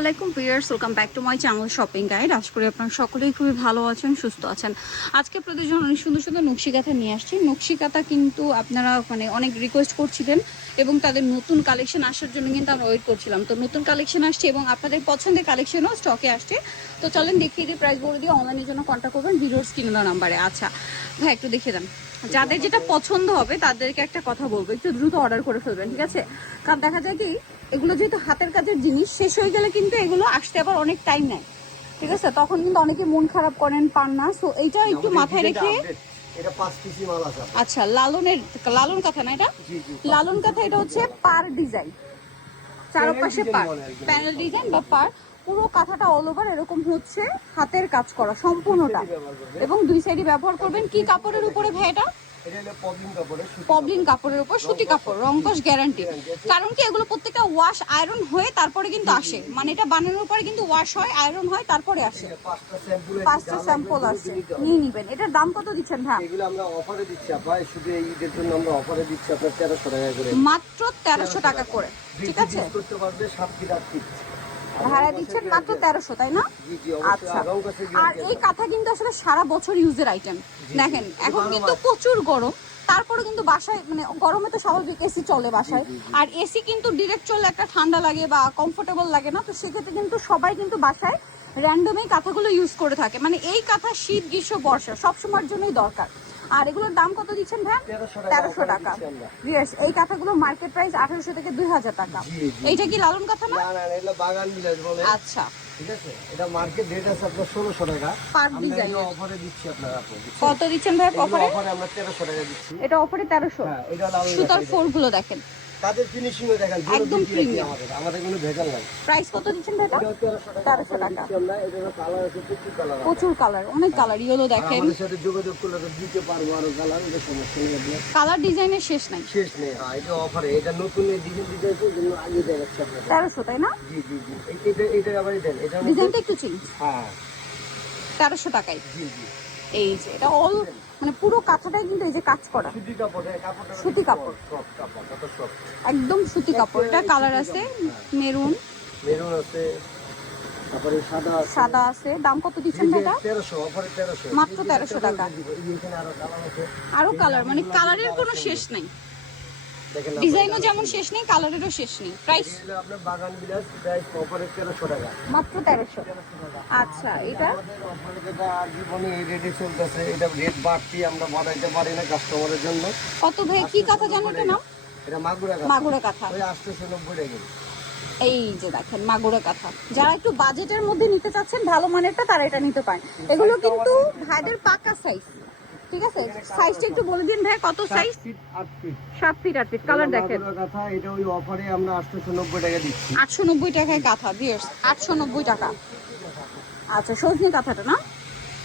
আসসালামাইকুম viewers, welcome back to my channel shopping guide. আশা করি আপনারা সকলেই খুবই ভালো আছেন, সুস্থ আছেন। আজকে প্রতিদিন অনেক সুন্দর সুন্দর নকশি কাঁথা নিয়ে আসছি। নকশি কাঁথা কিন্তু আপনারা অনেক রিকোয়েস্ট করছিলেন এবং তাদের নতুন কালেকশন আসার জন্য কিন্তু আমরা ওয়েট করছিলাম। তো নতুন কালেকশন আসছে এবং আপনাদের পছন্দের কালেকশনও স্টকে আসছে। তো চলেন দেখিয়ে দিই, প্রাইস বলে দিয়ে অনলাইনের জন্য কন্ট্যাক্ট করবেন ভিডিওর স্ক্রিনে দেওয়া নাম্বারে। আচ্ছা ভাই, একটু দেখিয়ে দেন। যাদের যেটা পছন্দ হবে তাদেরকে একটা কথা বলবো, একটু দ্রুত অর্ডার করে ফেলবেন, ঠিক আছে? কারণ দেখা যায় কি, এগুলো যেহেতু হাতের কাজের জিনিস, শেষ হয়ে গেলে কিন্তু এগুলো আসতে আবার অনেক টাইম নেয়, ঠিক আছে? তখন কিন্তু অনেকে মন খারাপ করেন, পান না। সো এইটা একটু মাথায় রেখে। এটা 5 পিসি মাল আছে। আচ্ছা, লালন কাঁথা না এটা? লালন কাঁথা, এটা হচ্ছে পার ডিজাইন, চারপাশে পার প্যানেল ডিজাইন বা পার। পুরো কাঁথাটা অল ওভার এরকম হচ্ছে হাতের কাজ করা সম্পূর্ণটা, এবং দুই সাইডে ব্যবহার করবেন কি কাপড়ের উপরে ভাই এটা? পবলিন কাপড়ের উপর, সুতি কাপড়, রংকশ গ্যারান্টি। কারণ কি, এগুলো প্রত্যেকটা ওয়াশ আয়রন হয়ে তারপরে কিন্তু আসে, মানে এটা বানানোর পরে কিন্তু ওয়াশ হয়, আয়রন হয়, তারপরে আসে। 5টা স্যাম্পল আছে, নিয়ে নিবেন। এটার দাম কত দিচ্ছেন ভাই? এগুলো আমরা অফারে দিচ্ছি আপা, শুধু এই ঈদের জন্য আমরা অফারে দিচ্ছি আপনার 1300 টাকা করে, মাত্র 1300 টাকা করে, ঠিক আছে? করতে পারবে 7 ফিট 8 ফিট ভাড়া দিচ্ছেন মাত্র 1300, তাই না? আচ্ছা। আর এই কাঁথা কিন্তু আসলে সারা বছর ইউজের আইটেম। দেখেন এখন কিন্তু প্রচুর গরম, তারপরে কিন্তু বাসায় গরমে তো স্বাভাবিক এসি চলে বাসায়, আর এসি কিন্তু ডিরেক্ট চললে একটা ঠান্ডা লাগে বা কমফোর্টেবল লাগে না। তো সেক্ষেত্রে কিন্তু সবাই কিন্তু বাসায় র্যান্ডম এই কাঁথাগুলো ইউজ করে থাকে, মানে এই কাঁথা শীত গ্রীষ্ম বর্ষা সবসময়ের জন্যই দরকার। আর এগুলোর দাম কত দিচ্ছেন ভাই? 1300 টাকা। ভিউয়ার্স, এই কাঁথাগুলো মার্কেট প্রাইস 1800 থেকে 2000 টাকা। এইটা কি লালন কাঁথা না? না, এটা বাগান বিলাস বলে। আচ্ছা, ঠিক আছে, এটা মার্কেট রেট আছে আপনার 1600 টাকা পার ডিজাইন। আমরা অফারে দিচ্ছি আপনারা। কত দিচ্ছেন ভাই অফারে? অফারে আমরা 1300 টাকা দিচ্ছি। এটা অফারে 1300। হ্যাঁ, এটা লালন সুতার ফোর গুলো দেখেন, তাদের ফিনিশিং ও দেখেন একদম প্রিমিয়াম। আমাদের কোনো ভেজাল নাই। প্রাইস কত দিচ্ছেন ভাই? 1300 টাকা। আমরা এটার কালার আছে, প্রচুর কালার আছে, প্রচুর কালার, অনেক কালার। ইয়েলো দেখেন, আমাদের সাথে যোগাযোগ করলে তো দিতে পারবো আরো কালার, এটা সমস্যা নেই। আপনার কালার ডিজাইনের শেষ নাই, শেষ নেই। হ্যাঁ, এটা অফারে, এটা নতুন ডিজাইন দিতেছে, জন্য আগে দেখাচ্ছি আপনাদের। 1300, তাই না? জি জি জি, এটা আবার দেন, এটা ডিজাইনটা একটু চেঞ্জ। হ্যাঁ 1300 টাকায়। জি জি, এই যে এটা অল, পুরো কাঁথাটাই কিন্তু এই যে কাজ করা সুতি কাপড়, কাপড়টা সুতি কাপড়, সফট কাপড়, কত সফট, একদম সুতি কাপড়। এটা কালার আছে মেরুন, মেরুন আছে, তারপরে সাদা আছে। দাম কত দিচ্ছেন ভাই এটা? 1300, অফারে 1300, মাত্র 1300 টাকা। এখানে আরো কালার আছে, আরো কালার, কালারের কোনো শেষ নাই। দেখেন ডিজাইনও যেমন শেষ নেই, কালারেরও শেষ নেই। প্রাইস এটা আপনার বাগান বিলাস, প্রাইস অফারে 1300 টাকা, মাত্র 1300। আচ্ছা, এটা আমাদের অফারে যেটা জীবনে এই রেটে চলতেছে, এটা রেট বাড়তি আমরা বাড়াইতে পারি না কাস্টমারের জন্য। কত ভাই, কি কাঁথা জানো এটা নাম? এটা মাগুরা কাঁথা, মাগুরা কাঁথা। ওই 890 টাকা। এই যে দেখেন মাগুরা কাঁথা, যারা একটু বাজেটের মধ্যে নিতে চাচ্ছেন ভালো মানেরটা, তারা এটা নিতে পারেন। এগুলো কিন্তু ভাইদের পাকা সাইজ, ঠিক আছে? সাইজটা একটু বলে দিন ভাই, কত সাইজ? 7 fit 8 fit. কালার দেখেন, কথা এটা ওই অফারে আমরা 890 টাকা দিচ্ছি। 890 টাকায় কাঁথা ভিউয়ার্স, 890 টাকা। আচ্ছা, সজনে কাঁথাটা না?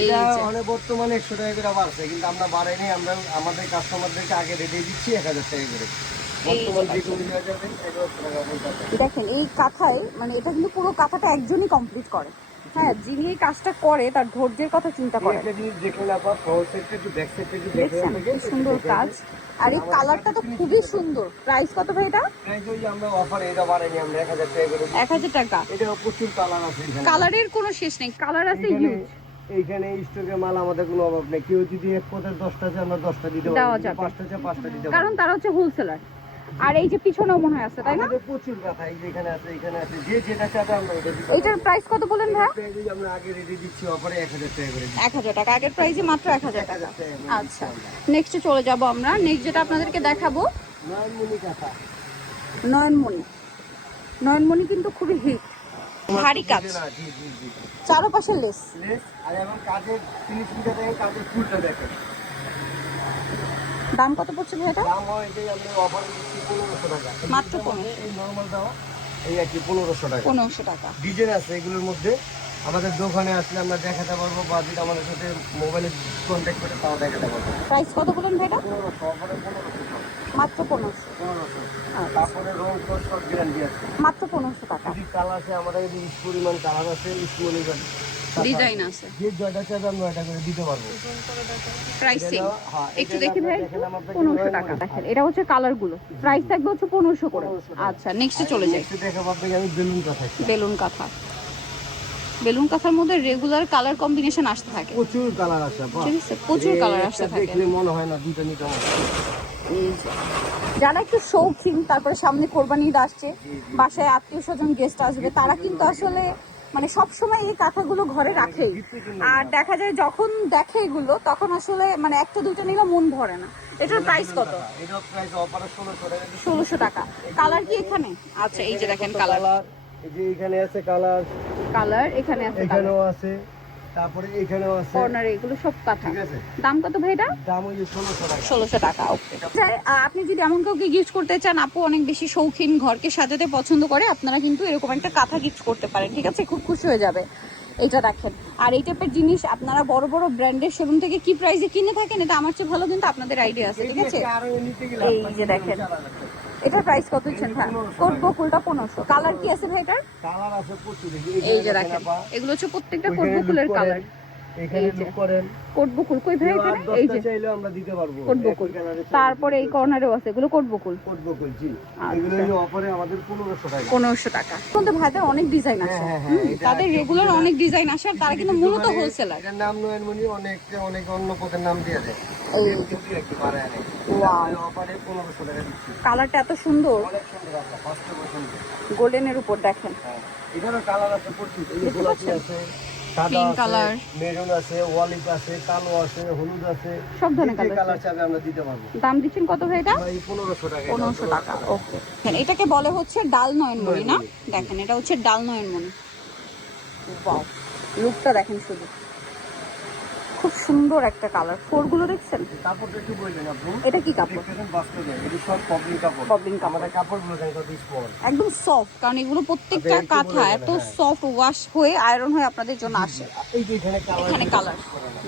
এই এটা যে মানে বর্তমানে 100 টাকা করে বাড়ছে, কিন্তু আমরা বাড়াইনি, আমরা আমাদের কাস্টমারদেরকে আগে রেটে দিচ্ছি 1000 টাকা করে। বর্তমান যে কোনো জায়গায় 1100 টাকা বলতে। দেখেন এই কাঁথায়, এটা কিন্তু পুরো কাঁথাটা একজনই কমপ্লিট করে। হ্যাঁ, যিনি এই কাজটা করে তার ধৈর্যের কথা চিন্তা করে। একটা জিনিস দেখুন আপা, ফ্রন্ট সাইডটা একটু ব্যাক সাইডটা একটু দেখছেন কি সুন্দর কাজ, আর এই কালারটা তো খুবই সুন্দর। প্রাইস কত ভাই এটা? প্রাইস ওই আমরা অফারে এটা বাড়াইনি, আমরা 1000 টাকা করে 1000 টাকা। এটা প্রচুর কালার আছে এখানে, কালারের কোনো শেষ নেই, কালার আছে হিউজ। এইখানে স্টকে মাল আমাদের কোনো অভাব নেই। কেউ যদি এক পথে 10টা চায় আমরা 10টা দিতে দেওয়া পারবো, যাবে। 5টা চায় 5টা দিতে পারবো, কারণ তারা হচ্ছে হোলসেলার। আর এই যে পিছনেও মনে হয় আছে, তাই না? আমাদের প্রচুর কথা, এই যে এখানে আছে, এখানে আছে, যে যেটা চাবে আমরা ওটা দিতে এইটার প্রাইস কত বলেন ভাই? প্রাইস আমরা আগে রেডি দিচ্ছি অফারে 1000 টাকা করে দিচ্ছি। 1000 টাকা, আগের প্রাইসে মাত্র 1000 টাকা। আচ্ছা, নেক্সটে চলে যাব আমরা। নেক্সট যেটা আপনাদেরকে দেখাবো, নয়নমণি কথা, নয়নমণি। নয়নমণি কিন্তু খুবই হিট, ভারী কাজ, জি জি জি, চারপাশে লেস। লেস, আর এবং কাজের ফিনিশিংটা দেখেন, কাজের ফুলটা দেখেন। দাম কত পড়ছে ভাই এটা? দাম হয় যে আমরা অফারে দিচ্ছি 1500 টাকা, মাত্র 1500। এই নরমাল দাও এই আর কি 1500 টাকা। 1500 টাকা। ডিজাইন আছে এগুলোর মধ্যে, আমাদের দোকানে আসলে আমরা দেখাতে পারবো, বা যদি আমাদের সাথে মোবাইলে কন্ট্যাক্ট করে তাও দেখাতে পারবো। প্রাইস কত বলেন ভাই এটা? 1500, অফারে 1500, মাত্র 1500। 1500। আচ্ছা, তারপরে রং কস সব গ্যারান্টি আছে। মাত্র 1500 টাকা। যদি কালার আছে আমাদের, যদি পরিমাণ কালার আছে স্মলিগন ডিজাইন আছে। যে জয়টা চাইবে আমরা এটা করে দিতে পারবো। প্রাইসিং হ্যাঁ, একটু দেখি ভাই, 1500 টাকা। দেখেন এটা হচ্ছে কালার গুলো, প্রাইস থাকবে হচ্ছে 1500 করে। আচ্ছা নেক্সটে চলে যাই। দেখা পাবে আমি বেলুন কাঁথা। বেলুন কাঁথা, বেলুন কাঁথার মধ্যে রেগুলার কালার কম্বিনেশন আসতে থাকে, প্রচুর কালার আছে আপা, ঠিক আছে, প্রচুর কালার আসতে থাকে। দেখলে মনে হয় না দুটো নিতে হবে। এই যে যারা একটু শৌখিন, তারপরে সামনে কোরবানি ঈদ আসছে, বাসায় আত্মীয় স্বজন গেস্ট আসবে, তারা কিন্তু আসলে মানে সব সময় এই কাঁথাগুলো ঘরে রাখেই। আর দেখা যায় যখন দেখে এগুলো তখন আসলে মানে একটা দুটো নিলে মন ভরে না। এটার প্রাইস কত? এটার প্রাইস অফারে 1600 টাকা। 1600 টাকা। কালার কি এখানে? আচ্ছা এই যে দেখেন কালার, এই যে এখানে আছে কালার, কালার এখানে আছে, এখানেও আছে, তারপরে এখানেও আছে, কর্নারে এগুলো সব কাঁথা। ঠিক আছে। দাম কত ভাই এটা? দাম ওই 1600 টাকা। 1600 টাকা। ওকে। আপনি যদি এমন কাউকে গিফট করতে চান, আপু অনেক বেশি শৌখিন, ঘরকে সাজাতে পছন্দ করে, আপনারা কিন্তু এরকম একটা কাঁথা গিফট করতে পারেন, ঠিক আছে, খুব খুশি হয়ে যাবে। এটা দেখেন। আর এই টাইপের জিনিস আপনারা বড় বড় ব্র্যান্ডের শোরুম থেকে কি প্রাইসে কিনে থাকেন এটা আমার চেয়ে ভালো কিন্তু আপনাদের আইডিয়া আছে, ঠিক আছে। এই যে দেখেন এটার প্রাইস কত দিচ্ছেন? হ্যাঁ, কোট বকুলটা 1500। কালার কি আছে ভাই এটার? কালার আছে প্রচুর। এই যে দেখেন এগুলো হচ্ছে প্রত্যেকটা কোট বকুলের কালার। এখানে লুক করেন কোট বকুল কই ভাই এখানে? এই যে চাইলে আমরা দিতে পারবো কোট বকুল। তারপরে এই কর্নারেও আছে, এগুলো কোট বকুল। কোট বকুল জি, এগুলো হলো অফারে আমাদের 1500 টাকা। 1500 টাকা। কিন্তু ভাইদের অনেক ডিজাইন আছে, তাদের রেগুলার অনেক ডিজাইন আসে, আর তারা কিন্তু মূলত হোলসেলার। এটার নাম নয়নমণি, অনেক অন্য পদের নাম দিয়ে দেয়। এই কিন্তু একটু বাড়ায় আনে। ওয়াও, অফারে 1500 টাকা দিচ্ছি। কালারটা এত সুন্দর, অনেক সুন্দর আছে, ফার্স্ট পছন্দ। গোল্ডেনের উপর দেখেন। হ্যাঁ, এটারও কালার আছে প্রচুর। এই যে গোলাপি আছে, সাদা পিঙ্ক আছে, কালার, মেরুন আছে, ওয়ালিক আছে, কালো আছে, হলুদ আছে, সব ধরনের যে কালার কালার চাইবে আমরা দিতে পারবো। দাম দিচ্ছেন কত ভাই এটা? ভাই 1500 টাকা। 1500 টাকা। ওকে। এটাকে বলে হচ্ছে ডাল নয়নমণি না? দেখেন এটা হচ্ছে ডাল নয়নমণি। ওয়াও, লুকটা দেখেন শুধু, খুব সুন্দর একটা কালার। ফোরগুলো দেখছেন? কাপড়টা একটু বলবেন আপনি। এটা কি কাপড়? দেখতেছেন বাস্তবে এটা সব কবলিং কাপড়। কবলিং কাপড়। আমাদের কাপড়গুলো দেন কত স্মল, একদম সফট, কারণ এগুলো প্রত্যেকটা আচ্ছা, একটু কাঁথা বলে দেন, এত হ্যাঁ। সফট, ওয়াশ হয়ে আয়রন হয়ে আপনাদের জন্য আসে। এই যে এখানে কালার, এখানে কালার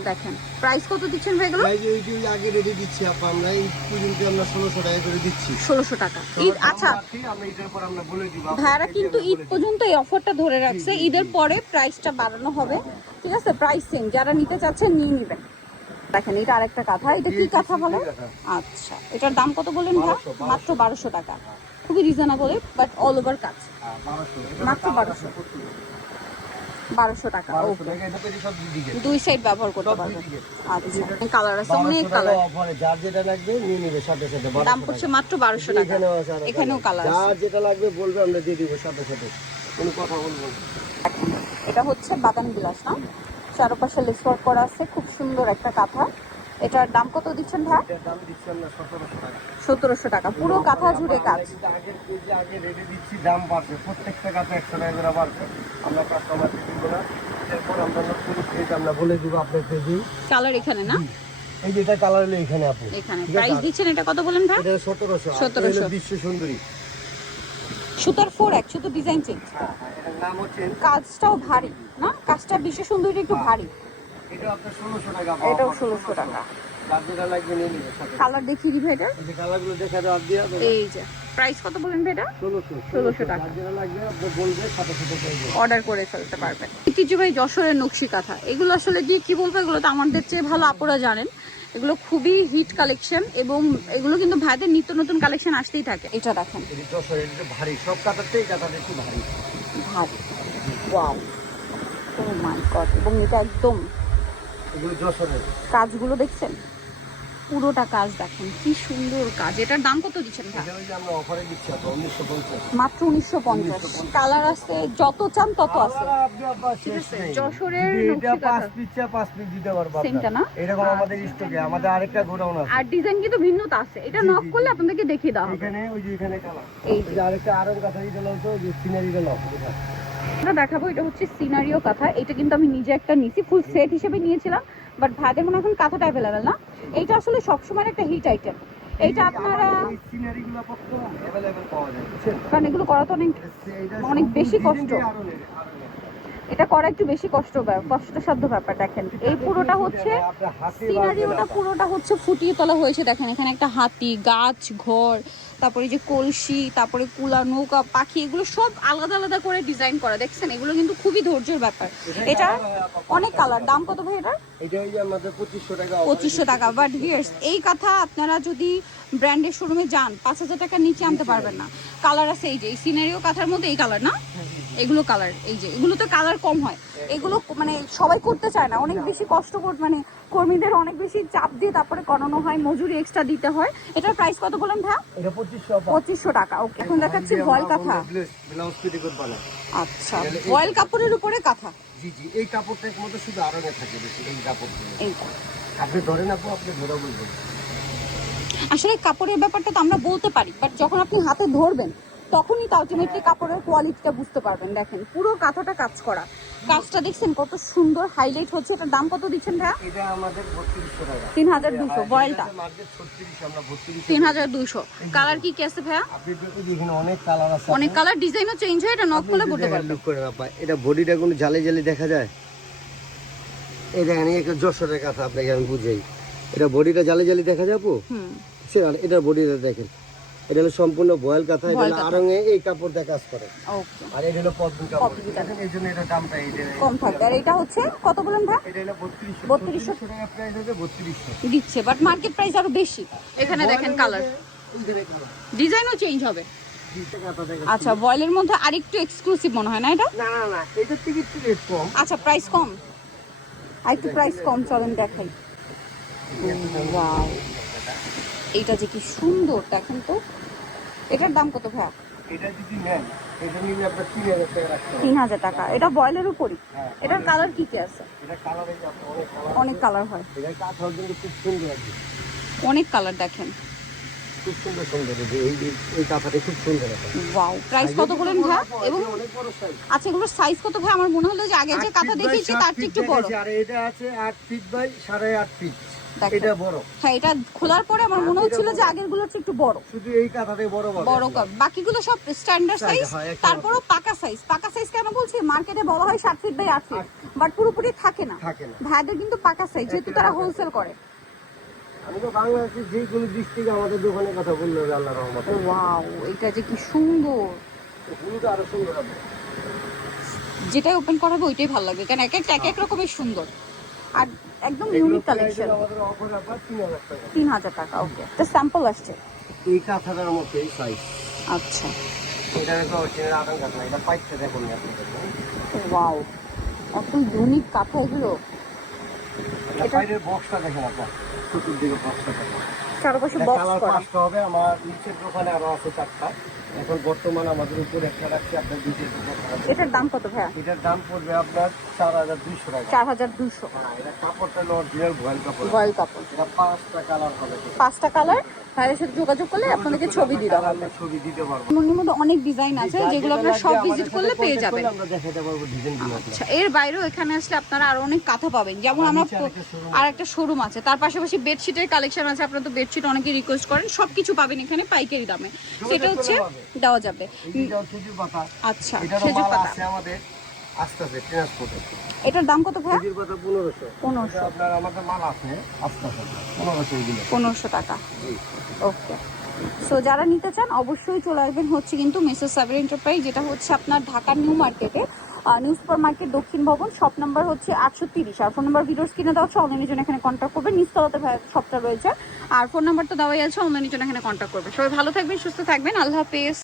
দেখেন। প্রাইস কত দিচ্ছেন ভাই এগুলো? এই যে এই যে আগে রেডি দিচ্ছি আপা, আমরা এই পর্যন্ত আমরা 1600 টাকা করে দিচ্ছি। 1600 টাকা। ঈদ আচ্ছা আমরা ঈদের পর আমরা বলে দিব। ভাইরা কিন্তু ঈদ পর্যন্ত এই অফারটা ধরে রাখছে, ঈদের পরে প্রাইসটা বাড়ানো হবে, ঠিক আছে। প্রাইস সেম, যারা নিতে চাচ্ছেন নিয়ে নেবেন। দেখেন এটা আরেকটা কাঁথা, এটা কি কাঁথা বলে? আচ্ছা এটার দাম কত বললেন ভাই? মাত্র 1200 টাকা। খুবই রিজনেবল, বাট অল ওভার কাজ। 1200 মাত্র 1200 টাকা। ওকে, দুই সাইড ব্যবহার করতে পারবেন। আচ্ছা কালার আছে, অনেক কালার। অফারে যার যেটা লাগবে নিয়ে নেবে সাথে সাথে। দাম পড়ছে মাত্র 1200 টাকা। এখানেও কালার আছে, যার যেটা লাগবে বলবে আমরা দিয়ে দিব সাথে সাথে, কোনো কথা বলবো না। এটা হচ্ছে বাদামি গ্লাস না, চারপাশে লেস ওয়ার্ক করা আছে, খুব সুন্দর একটা কাঁথা। এটার দাম কত দিচ্ছেন ভাই? এটার দাম দিচ্ছি আমরা 1700 টাকা। 1700 টাকা, পুরো কাঁথা জুড়ে কাজ। আগের কেজি আগে রেটে দিচ্ছি, দাম বাড়ছে, প্রত্যেকটা কাছে 100 টাকা করে বাড়ছে। আমরা কাস্টমারকে দিব না, এরপর আমরা নতুন পেজ আমরা বলে দিব আপনার পেজে। কালার এখানে না, এই যে এটা কালার হলো এখানে আপনি, এখানে প্রাইস দিচ্ছেন এটা কত বলেন ভাই? এটা 1700। 1700 বিশ্ব সুন্দরী সুতার 4 শুধু ডিজাইন চেঞ্জ। হ্যাঁ, এটার নাম হচ্ছে, কাজটাও ভারী না, কাজটা বিশ্ব সুন্দরী একটু ভারী। এটা আপনার 1600 টাকা। এটাও 1600 টাকা। যার যেটা লাগবে নিয়ে নিবে সাথে। কালার দেখিয়ে দিই ভাই এটা। এই যে কালারগুলো দেখা দাও দিয়া দেবো। এই যে প্রাইস কত বলেন ভাই এটা? 1600 টাকা। যার যেটা লাগবে আপনি বলবে সাথে সাথে পেয়ে যাবেন। অর্ডার করে ফেলতে পারবেন। ঐতিহ্যবাহী যশোরের নকশি কাঁথা, এগুলো আসলে দিয়ে কি বলবো, এগুলো তো আমাদের চেয়ে ভালো আপুরা জানেন। এগুলো খুবই হিট কালেকশন, এবং এগুলো কিন্তু ভাইদের নিত্য নতুন কালেকশন আসতেই থাকে। এটা দেখেন, এই যশোরের এটা ভারী, সব কাটারটাই কাটার একটু ভারী। ভারী। ওয়াও, ও মাই গড। এবং এটা একদম এগুলো যশোরের। কাজগুলো দেখছেন, পুরোটা কাজ দেখেন কি সুন্দর কাজ। এটার দাম কত দিচ্ছেন ভাই? এটা ওই যে আমরা অফারে দিচ্ছি আপনার 1950। মাত্র 1950। কালার আছে যত চান তত আছে, ঠিক আছে। যশোরের নকশি কাঁথা 5 পিস দিতে পারবো আপনার। সেমটা না? এরকম আমাদের স্টকে আমাদের আরেকটা গোডাউন আছে। আর ডিজাইন কিন্তু ভিন্নতা আছে, এটা নক করলে আপনাদেরকে দেখিয়ে দেওয়া হবে। এখানে ওই যে এখানে কালার, এই এই যে আরেকটা আরং কাঁথা দিতে লাগতো, যে সিনারি গেল এটা দেখাবো। এটা হচ্ছে সিনারিও কাঁথা, এটা কিন্তু আমি নিজে একটা নিছি, ফুল সেট হিসেবে নিয়েছিলাম, বাট ভাইদের মনে এখন কাঁথাটা অ্যাভেলেবেল না। এইটা আসলে সবসময় একটা হিট আইটেম। এইটা আপনারা এই সিনারিগুলো পত্র अवेलेबल পাওয়া যায়, বুঝছেন? কারণ এগুলো করা তো অনেক বেশি কষ্ট, এটা করা একটু বেশি কষ্টসাধ্য ব্যাপার। দেখেন এই পুরোটা হচ্ছে সিনারিওটা, পুরোটা হচ্ছে ফুটিয়ে তোলা হয়েছে। দেখেন এখানে একটা হাতি, গাছ, ঘর, তারপরে যে কলসি, তারপরে কুলা, নৌকা, পাখি, এগুলো সব আলাদা আলাদা করে ডিজাইন করা, দেখছেন? এগুলো কিন্তু খুবই ধৈর্যের ব্যাপার। এটা অনেক কালার। দাম কত ভাই এটার? এটা ওই যে আমাদের 2500 টাকা। 2500 টাকা। বাট ভিউয়ার্স, এই কথা আপনারা যদি ব্র্যান্ডের শোরুমে যান 5000 টাকার নিচে আনতে পারবেন না। কালার আছে এই যে এই সিনারিও কাঁথার মধ্যে এই কালার না, এগুলো কালার, এই যে এগুলো তো কালার কম হয়, এগুলো মানে সবাই করতে চায় না, অনেক বেশি কষ্ট মানে কর্মীদের অনেক বেশি চাপ দিয়ে তারপরে করানো হয়, মজুরি এক্সট্রা দিতে হয়। এটার প্রাইস কত বলেন ভাই? এটা 2500 2500 টাকা। ওকে, এখন দেখাচ্ছি ভয়েল কাঁথা। ব্লাউজ পেটিকোট বানায়। আচ্ছা, ভয়েল কাপড়ের উপরে কাঁথা। জি জি, এই কাপড়টার মধ্যে শুধু আরামে থাকে বেশি, এই কাপড়গুলো। এইটা আপনি ধরেন আপু, আপনি ধরে বলবেন। আসলে কাপড়ের ব্যাপারটা তো আমরা বলতে পারি, বাট যখন আপনি হাতে ধরবেন তখনই তো আলটিমেটলি কাপড়ের কোয়ালিটিটা বুঝতে পারবেন। দেখেন পুরো কাঁথাটা কাজ করা, কাজটা দেখছেন কত সুন্দর হাইলাইট হচ্ছে। এটার দাম কত দিচ্ছেন ভাইয়া? এটা আমাদের 3200 টাকা। 3200 ভয়েলটা। মার্কেট 3600, আমরা 3200। 3200। কালার কি কি আছে ভাইয়া? আপনি দেখুন, এখানে অনেক কালার আছে, অনেক কালার, ডিজাইনও চেঞ্জ হয়, এটা নক করলে বলতে পারবেন। লুক করে আপা, এটা বডিটা কোনো জালি জালি দেখা যায়? এই দেখেন, এই একটা যশোরের কথা আপনাকে আমি বুঝাই। এটা বডিটা জালি জালি দেখা যায় আপু? হুম, এটা বডিটা দেখেন, এটা হলো সম্পূর্ণ ভয়েল কাঁথা, এটা ভয়েল হলো কাঁথা। আড়ঙে এই কাপড় দিয়ে কাজ করে। ওকে, আর এটা হলো পদ্ম কাপড়, পদ্মিনী কাপড়। দেখেন, এই জন্য এটা দামটা কম থাকবে। আর এটা হচ্ছে কত বলেন ভাই? এটা হলো 3200। 3200 টাকা প্রাইস হবে, 3200 দিচ্ছে, বাট মার্কেট প্রাইস আরো বেশি। এখানে দেখেন কালার, ডিজাইনও চেঞ্জ হবে। আচ্ছা, ভয়েলের মধ্যে আরেকটু এক্সক্লুসিভ মনে হয় না এটা? না না না, এটার থেকে একটু রেট কম। আচ্ছা, প্রাইস কম, আর একটু প্রাইস কম, চলেন দেখাই। ওয়াও, এইটা যে কি সুন্দর, দেখেন তো। এটার দাম কত ভাইয়া? এটা যদি নেন, এটা নিলে আপনার 3000 টাকা রাখতে হবে। 3000 টাকা। এটা বয়েলের উপরই। হ্যাঁ, এটার কালার কি কি আছে? এটা কালারে অনেক কালার, অনেক কালার হয়, এটা কাঁথার জন্য খুব সুন্দর আছে, অনেক কালার দেখেন। খুব সুন্দর সুন্দর। এই কাঁথাটা খুব সুন্দর আছে। ওয়াও, প্রাইস কত বলেন ভাইয়া? এবং অনেক বড় সাইজ। আচ্ছা, এগুলোর সাইজ কত ভাই? আমার মনে হলো যে আগে যে কাঁথা দেখিয়েছি তার চেয়ে একটু বড়। আর এটা আছে 8 ফিট বাই 8.5 ফিট, দেখেন। এটা বড়। হ্যাঁ, এটা খোলার পরে আমার মনে হচ্ছিল যে আগের গুলোর চেয়ে একটু বড়। শুধু এই কাঁথাটাই বড় বড়। বড় কাপ, বাকিগুলো সব স্ট্যান্ডার্ড সাইজ। হ্যাঁ, একটা তারপরও পাকা সাইজ। পাকা সাইজ কেন বলছি? মার্কেটে বলা হয় 7 ফিট বাই 8 ফিট, বাট পুরোপুরি থাকে না। থাকে না। ভাইদের কিন্তু পাকা সাইজ, যেহেতু তারা হোলসেল করে। আমি তো বাংলাদেশের যে কোনো ডিস্ট্রিক্টে আমাদের দোকানের কথা বললে হবে, আল্লাহর রহমতে। ওয়াও, এটা যে কি সুন্দর। এগুলোটা আরো সুন্দর হবে। যেটাই ওপেন করাবে ওইটাই ভালো লাগবে, কারণ এক একটা এক এক রকমের সুন্দর আর একদম এগুলো ইউনিক প্রাইস কালেকশন। আমাদের অফার আপনার 3000 টাকা। 3000 টাকা। ওকে, এটা স্যাম্পল আসছে। এই কাঁথাটার মধ্যে এই সাইজ, আচ্ছা, এটা একটা অরিজিনাল আটান কাঁথা, এটা পাইতে দেখুন আপনি দেখুন। ওয়াও, এত ইউনিক কাঁথা এগুলো। এটা বাইরের বক্সটা দেখেন আপনার, চতুর্দিকে বক্সটা দেখেন। চারপাশে এটা বক্স কালার করা। 5টা হবে, আমার নিচের দোকানে আরো আছে 4টা। এখন বর্তমান আমাদের উপরে একটা রাখছি, আপনার দুইটা দোকান আছে। এটার দাম কত ভাইয়া? এটার দাম পড়বে আপনার 4200 টাকা। 4200। হ্যাঁ, এটা কাপড়টা হলো অরিজিনাল ভয়েল কাপড়। ভয়েল কাপড়, এটা 5টা কালার হবে। 5টা কালার। ভাইয়ের সাথে যোগাযোগ করলে আপনাদেরকে ছবি দিয়ে দেওয়া হবে। ছবি দিতে পারবো। মনের মধ্যে অনেক ডিজাইন আছে যেগুলো আপনারা সব ভিজিট করলে পেয়ে যাবেন। আমরা দেখাতে পারবো ডিজাইনগুলো। আচ্ছা, এর বাইরেও এখানে আসলে আপনারা আরো অনেক কাঁথা পাবেন, যেমন আমরা আর একটা শোরুম আছে, তার পাশাপাশি বেডশিটের কালেকশন আছে। আপনারা তো বেডশিট অনেকে রিকোয়েস্ট করেন, সবকিছু পাবেন এখানে পাইকারি দামে। সেটা হচ্ছে দেওয়া যাবে। এটা খেজুর পাতা। আচ্ছা, এটারও খেজুর মাল পাতা। আছে আমাদের, আস্তে আস্তে ট্রান্সপোর্টে। এটার দাম কত ভাইয়া? খেজুর পাতা 1500। 1500। আপনার আমাদের মাল আছে আস্তে আস্তে 1500 এগুলো। 1500 টাকা। জি। ওকে, সো যারা নিতে চান অবশ্যই চলে আসবেন হচ্ছে কিন্তু মিসেস সাবির এন্টারপ্রাইজ, যেটা হচ্ছে আপনার ঢাকার নিউ মার্কেটে, নিউ সুপার মার্কেট দক্ষিণ ভবন, শপ নাম্বার হচ্ছে 830। আর ফোন নাম্বার ভিডিওস কিনে দেওয়া হচ্ছে, অনলাইনের জন্য এখানে কন্ট্যাক্ট করবেন। নিচতলাতে শপটা রয়েছে, আর ফোন নাম্বার তো দেওয়াই আছে, অনলাইনের জন্য এখানে কন্ট্যাক্ট করবেন। সবাই ভালো থাকবেন, সুস্থ থাকবেন, আল্লাহ হাফেজ।